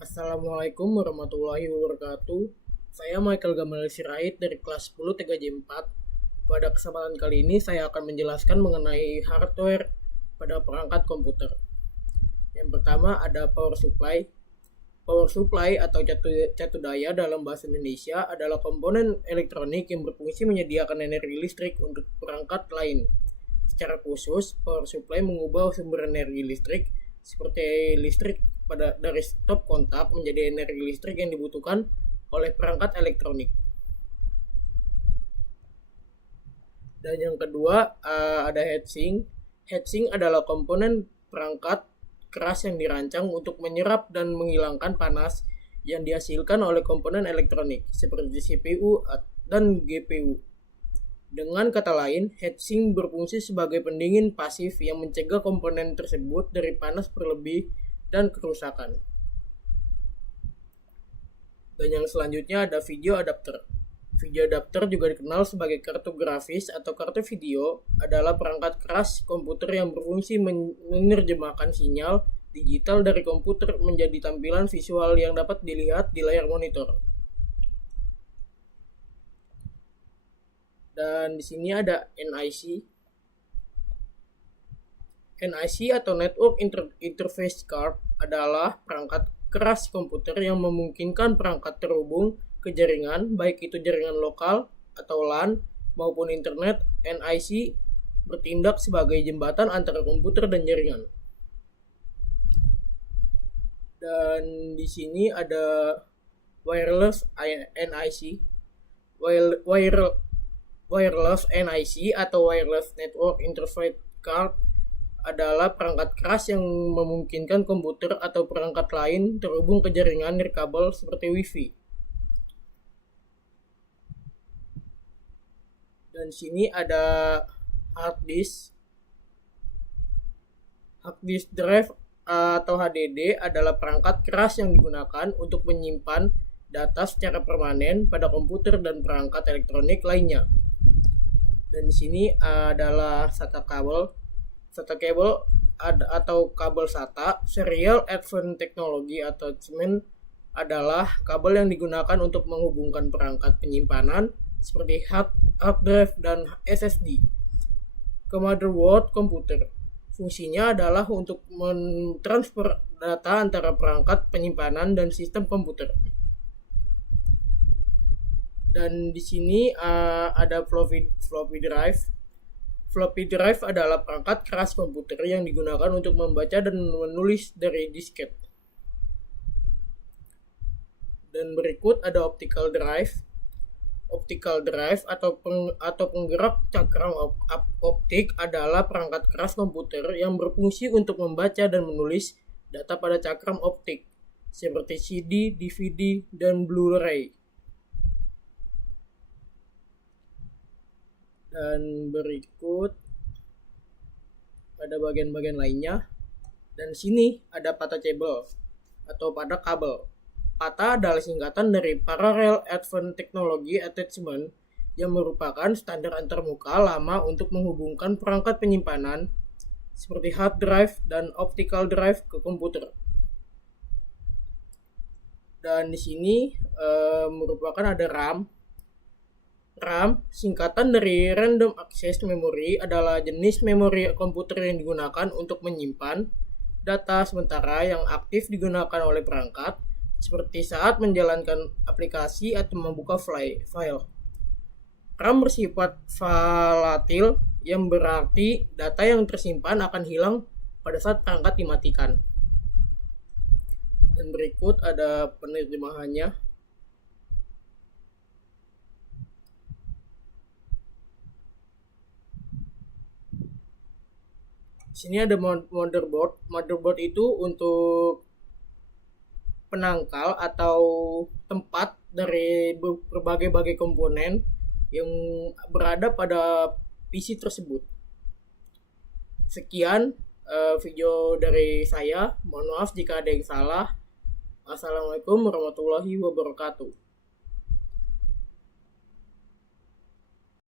Assalamualaikum warahmatullahi wabarakatuh. Saya Michael Gamal Sirait dari kelas 10 TKJ 4. Pada kesempatan kali ini saya akan menjelaskan mengenai hardware pada perangkat komputer. Yang pertama ada power supply. Power supply atau catu daya dalam bahasa Indonesia adalah komponen elektronik yang berfungsi menyediakan energi listrik untuk perangkat lain. Secara khusus, power supply mengubah sumber energi listrik seperti listrik dari stop kontak menjadi energi listrik yang dibutuhkan oleh perangkat elektronik. Dan yang kedua ada heatsink. Heatsink adalah komponen perangkat keras yang dirancang untuk menyerap dan menghilangkan panas yang dihasilkan oleh komponen elektronik seperti CPU dan GPU. Dengan kata lain, heatsink berfungsi sebagai pendingin pasif yang mencegah komponen tersebut dari panas berlebih dan kerusakan. Dan yang selanjutnya ada video adapter. Video adapter juga dikenal sebagai kartu grafis atau kartu video, adalah perangkat keras komputer yang berfungsi menerjemahkan sinyal digital dari komputer menjadi tampilan visual yang dapat dilihat di layar monitor. Dan di sini ada NIC. NIC atau Network Interface Card adalah perangkat keras komputer yang memungkinkan perangkat terhubung ke jaringan, baik itu jaringan lokal atau LAN maupun internet. NIC bertindak sebagai jembatan antara komputer dan jaringan. Dan di sini ada wireless NIC. Wireless NIC atau Wireless Network Interface Card adalah perangkat keras yang memungkinkan komputer atau perangkat lain terhubung ke jaringan nirkabel seperti Wi-Fi. Dan sini ada hard disk. Hard disk drive atau HDD adalah perangkat keras yang digunakan untuk menyimpan data secara permanen pada komputer dan perangkat elektronik lainnya. Dan di sini adalah SATA kabel. SATA kabel atau kabel SATA, Serial Advanced Technology Attachment, adalah kabel yang digunakan untuk menghubungkan perangkat penyimpanan seperti hard drive dan SSD ke motherboard komputer. Fungsinya adalah untuk mentransfer data antara perangkat penyimpanan dan sistem komputer. Dan di sini ada floppy drive. Floppy drive adalah perangkat keras komputer yang digunakan untuk membaca dan menulis dari disket. Dan berikut ada optical drive. Optical drive atau penggerak cakram optik adalah perangkat keras komputer yang berfungsi untuk membaca dan menulis data pada cakram optik seperti CD, DVD, dan Blu-ray. Dan berikut ada bagian-bagian lainnya. Dan sini ada PATA cable atau pada kabel. PATA adalah singkatan dari Parallel Advanced Technology Attachment yang merupakan standar antarmuka lama untuk menghubungkan perangkat penyimpanan seperti hard drive dan optical drive ke komputer. Dan di sini merupakan ada RAM. RAM, singkatan dari Random Access Memory, adalah jenis memori komputer yang digunakan untuk menyimpan data sementara yang aktif digunakan oleh perangkat, seperti saat menjalankan aplikasi atau membuka file. RAM bersifat volatil, yang berarti data yang tersimpan akan hilang pada saat perangkat dimatikan. Dan berikut ada penerjemahannya. Sini ada motherboard. Motherboard itu untuk penangkal atau tempat dari berbagai komponen yang berada pada PC tersebut. Sekian video dari saya. Mohon maaf jika ada yang salah. Assalamualaikum warahmatullahi wabarakatuh.